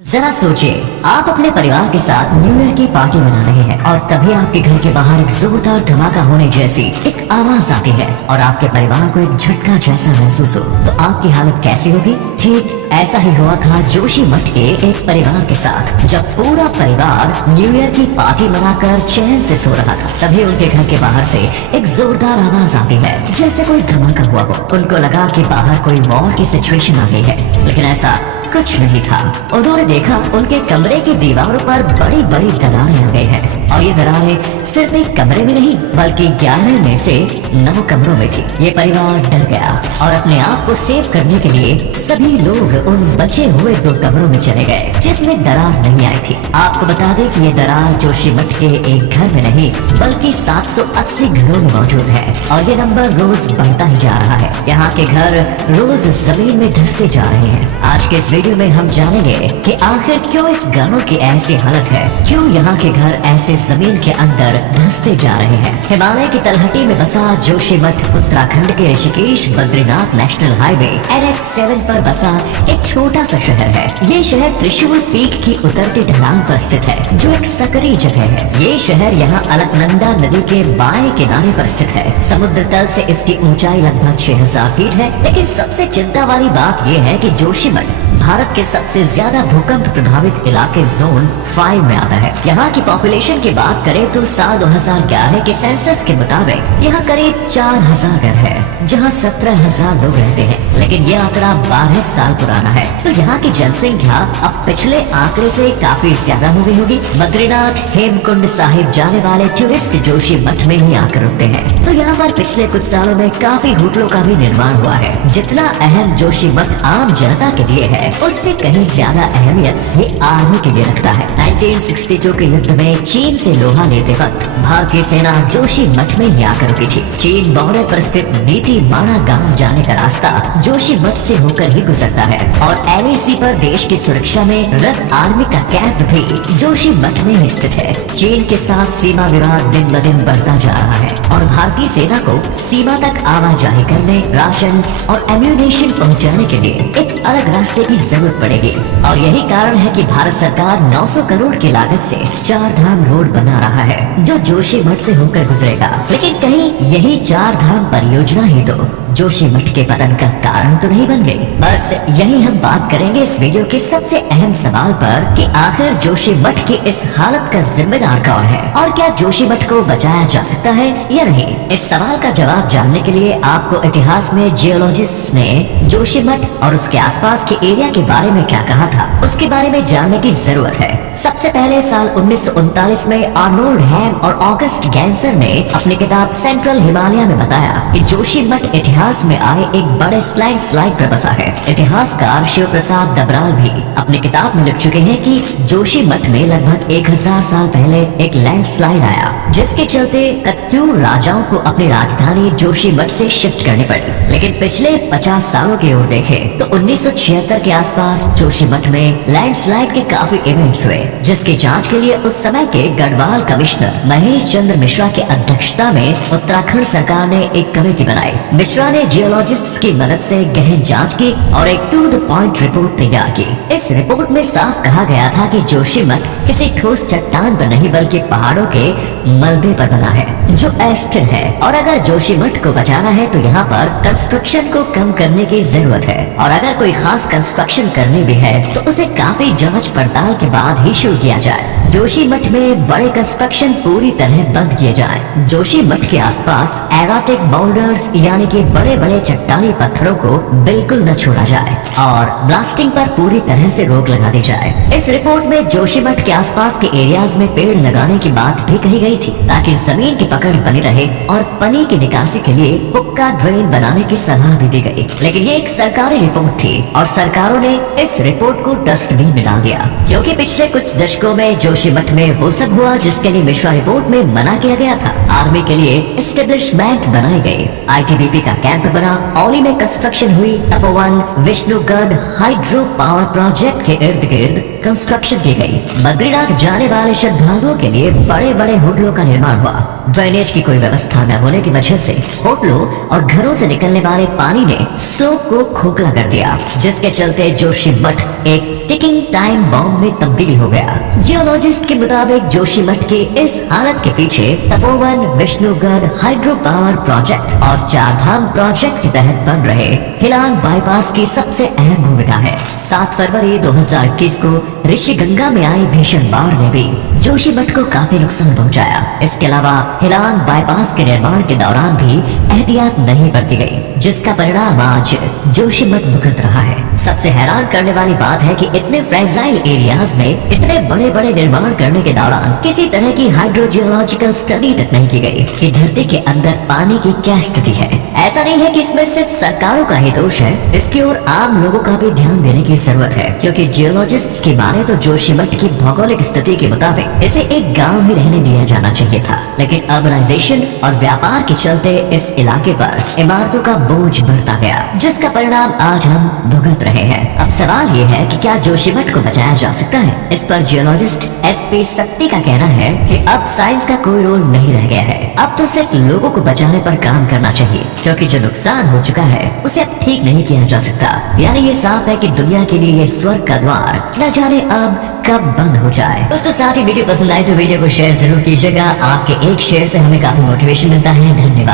जरा सोचिए, आप अपने परिवार के साथ न्यू ईयर की पार्टी मना रहे हैं और तभी आपके घर के बाहर एक जोरदार धमाका होने जैसी एक आवाज आती है और आपके परिवार को एक झटका जैसा महसूस हो, तो आपकी हालत कैसी होगी? ठीक ऐसा ही हुआ था जोशी मठ के एक परिवार के साथ। जब पूरा परिवार न्यू ईयर की पार्टी मनाकर चैन से सो रहा था, तभी उनके घर के बाहर से एक जोरदार आवाज आती है, जैसे कोई धमाका हुआ हो। उनको लगा कि बाहर कोई वॉर की सिचुएशन आ गई है, लेकिन ऐसा कुछ नहीं था। उन्होंने देखा उनके कमरे की दीवारों पर बड़ी बड़ी दरारें आ गई हैं और ये दरारें सिर्फ एक कमरे में नहीं बल्कि 11 में से 9 कमरों में थी। ये परिवार डर गया और अपने आप को सेव करने के लिए सभी लोग उन बचे हुए 2 कमरों में चले गए जिसमें दरार नहीं आई थी। आपको बता दें कि ये दरार जोशी मठ के एक घर में नहीं बल्कि 780 घरों में मौजूद है और ये नंबर रोज बढ़ता ही जा रहा है। यहाँ के घर रोज जमीन में धंसते जा रहे हैं। आज के इस वीडियो में हम जानेंगे कि आखिर क्यों इस गांव की ऐसी हालत है, क्यों यहाँ के घर ऐसे जमीन के अंदर धंसते जा रहे हैं। हिमालय की तलहटी में बसा जोशी मठ उत्तराखंड के Rishikesh Badrinath national highway NH7 पर बसा एक छोटा सा शहर है। ये शहर त्रिशूल पीक की उतरती ढलान पर स्थित है, जो एक सकरी जगह है। ये शहर यहाँ अलकनंदा नदी के बाएं किनारे पर स्थित है। समुद्र तल से इसकी ऊंचाई लगभग 6000 फीट है। लेकिन सबसे चिंता वाली बात ये है कि जोशी मठ भारत के सबसे ज्यादा भूकंप प्रभावित इलाके जोन 5 में आता है। यहाँ की पॉपुलेशन की बात करें तो साल 2011 के सेंसस के मुताबिक यहाँ करीब 4000 घर है, जहाँ 17000 लोग रहते हैं। लेकिन ये आंकड़ा 12 साल पुराना है, तो यहाँ की जनसंख्या अब पिछले आंकड़े से काफी ज्यादा हो गई होगी। बद्रीनाथ हेमकुंड साहिब जाने वाले टूरिस्ट जोशी मठ में ही आकर रुकते हैं, तो यहाँ पर पिछले कुछ सालों में काफी होटलों का भी निर्माण हुआ है। जितना अहम जोशी मठ आम जनता के लिए है, उससे कहीं ज्यादा अहमियत ये आर्मी के लिए रखता है। 1962 के युद्ध में चीन से लोहा लेते वक्त भारतीय सेना जोशी मठ में ही आकर रुकी थी। चीन बॉर्डर पर स्थित नीति माणा गांव जाने का रास्ता जोशी मठ से होकर ही गुजरता है और LAC पर देश की सुरक्षा में रत आर्मी का कैंप भी जोशी मठ में ही स्थित है। चीन के साथ सीमा विवाद दिन ब दिन बढ़ता जा रहा है और भारतीय सेना को सीमा तक आवाजाही करने, राशन और एम्यूनेशन पहुंचाने के लिए एक अलग रास्ते की जरूरत पड़ेगी। और यही कारण है कि भारत सरकार 900 करोड़ की लागत से 4 धाम रोड बना रहा है, जो जोशी मठ से होकर गुजरेगा। लेकिन कहीं यही 4 धाम परियोजना ही तो जोशी मठ के पतन का कारण तो नहीं बन गई। बस यही हम बात करेंगे इस वीडियो के सबसे अहम सवाल पर कि आखिर जोशी मठ की इस हालत का जिम्मेदार कौन है और क्या जोशी मठ को बचाया जा सकता है या नहीं। इस सवाल का जवाब जानने के लिए आपको इतिहास में जियोलॉजिस्ट्स ने जोशी मठ और उसके आसपास के एरिया के बारे में क्या कहा था, उसके बारे में जानने की जरूरत है। सबसे पहले साल 1939 में आर्नोल्ड हैम और ऑगस्ट गैंसर ने अपनी किताब सेंट्रल हिमालय में बताया कि जोशी मठ इतिहास में आए एक बड़े स्लाइड पर बसा है। इतिहासकार शिव प्रसाद दबराल भी अपनी किताब में लिख चुके हैं कि जोशी मठ में लगभग 1000 साल पहले एक लैंडस्लाइड आया, जिसके चलते कत्यूर राजाओं को अपनी राजधानी जोशी मठ से शिफ्ट करनी पड़ी। लेकिन पिछले 50 सालों की ओर देखें तो 1976 के आसपास जोशी मठ में लैंडस्लाइड के काफी इवेंट्स हुए, जिसकी जांच के लिए उस समय के गढ़वाल कमिश्नर महेश चंद्र मिश्रा की अध्यक्षता में उत्तराखंड सरकार ने एक कमेटी बनाई। मिश्रा ने जियोलॉजिस्ट्स की मदद से गहन जांच की और एक टू द पॉइंट रिपोर्ट तैयार की। इस रिपोर्ट में साफ कहा गया था कि जोशी मठ किसी ठोस चट्टान पर नहीं बल्कि पहाड़ों के मलबे पर बना है, जो अस्थिर है और अगर जोशी मठ को बचाना है तो यहाँ पर कंस्ट्रक्शन को कम करने की जरूरत है और अगर कोई खास कंस्ट्रक्शन करनी भी है तो उसे काफी जांच पड़ताल के बाद ही शुरू किया जाए। जोशी मठ में बड़े कंस्ट्रक्शन पूरी तरह बंद किए जाएं। जोशी मठ के आसपास एराटिक बाउंडर्स यानी कि बड़े बड़े चट्टानी पत्थरों को बिल्कुल न छोड़ा जाए और ब्लास्टिंग पर पूरी तरह से रोक लगा दी जाए। इस रिपोर्ट में जोशी मठ के आसपास के एरियाज में पेड़ लगाने की बात भी कही गई थी, ताकि जमीन की पकड़ बनी रहे और पानी की निकासी के लिए पुक्का ड्रेन बनाने की सलाह भी दी गई। लेकिन ये एक सरकारी रिपोर्ट थी और सरकारों ने इस रिपोर्ट को डस्टबिन में डाल दिया, क्योंकि पिछले कुछ दशकों में जोशी मठ में वो सब हुआ जिसके लिए मिश्रा रिपोर्ट में मना किया गया था। आर्मी के लिए एस्टेब्लिशमेंट बनाई गई, ITBP का कैंप बना। औली में कंस्ट्रक्शन हुई। Tapovan Vishnugarh hydro power project के इर्द गिर्द कंस्ट्रक्शन की गई। बद्रीनाथ जाने वाले श्रद्धालुओं के लिए बड़े बड़े होटलों का निर्माण हुआ। ड्रेनेज की कोई व्यवस्था न होने की वजह से होटलों और घरों से निकलने वाले पानी ने स्लोप को खोखला कर दिया, जिसके चलते जोशीमठ एक टिकिंग टाइम बॉम्ब में तब्दील हो गया। जियोलॉजिस्ट के मुताबिक जोशीमठ की इस हालत के पीछे Tapovan Vishnugarh hydro power project और चारधाम प्रोजेक्ट के तहत बन रहे हिलांग बाईपास की सबसे अहम भूमिका है। 7 फरवरी 2021 को ऋषिगंगा में आई भीषण बाढ़ ने भी जोशीमठ को काफी नुकसान पहुंचाया। इसके अलावा हिलांग बाईपास के निर्माण के दौरान भी एहतियात नहीं बरती गई, जिसका परिणाम आज जोशीमठ भुगत रहा है। सबसे हैरान करने वाली बात है कि इतने फ्रेजाइल एरियाज में इतने बड़े बड़े निर्माण करने के दौरान किसी तरह की हाइड्रोजियोलॉजिकल स्टडी तक नहीं की गई कि धरती के अंदर पानी की क्या स्थिति है। ऐसा नहीं है कि इसमें सिर्फ सरकारों का ही दोष है, इसकी ओर आम लोगों का भी ध्यान देने की जरूरत है, क्योंकि जियोलॉजिस्ट की माने तो जोशीमठ की भौगोलिक स्थिति के मुताबिक इसे एक गाँव ही रहने दिया जाना चाहिए था, लेकिन अर्बनाइजेशन और व्यापार के चलते इस इलाके पर इमारतों का बोझ बढ़ता गया, जिसका परिणाम आज हम भुगत रहे हैं। अब सवाल ये है कि क्या जोशीमठ को बचाया जा सकता है? इस पर जियोलॉजिस्ट SP शक्ति का कहना है कि अब साइंस का कोई रोल नहीं रह गया है, अब तो सिर्फ लोगों को बचाने पर काम करना चाहिए, क्योंकि जो नुकसान हो चुका है उसे अब ठीक नहीं किया जा सकता। यानी ये साफ है कि दुनिया के लिए ये स्वर्ग का द्वार न जाने अब कब बंद हो जाए। दोस्तों, साथ ही वीडियो पसंद आए तो वीडियो को शेयर जरूर कीजिएगा। आपके एक शेयर से हमें काफी मोटिवेशन मिलता है। धन्यवाद।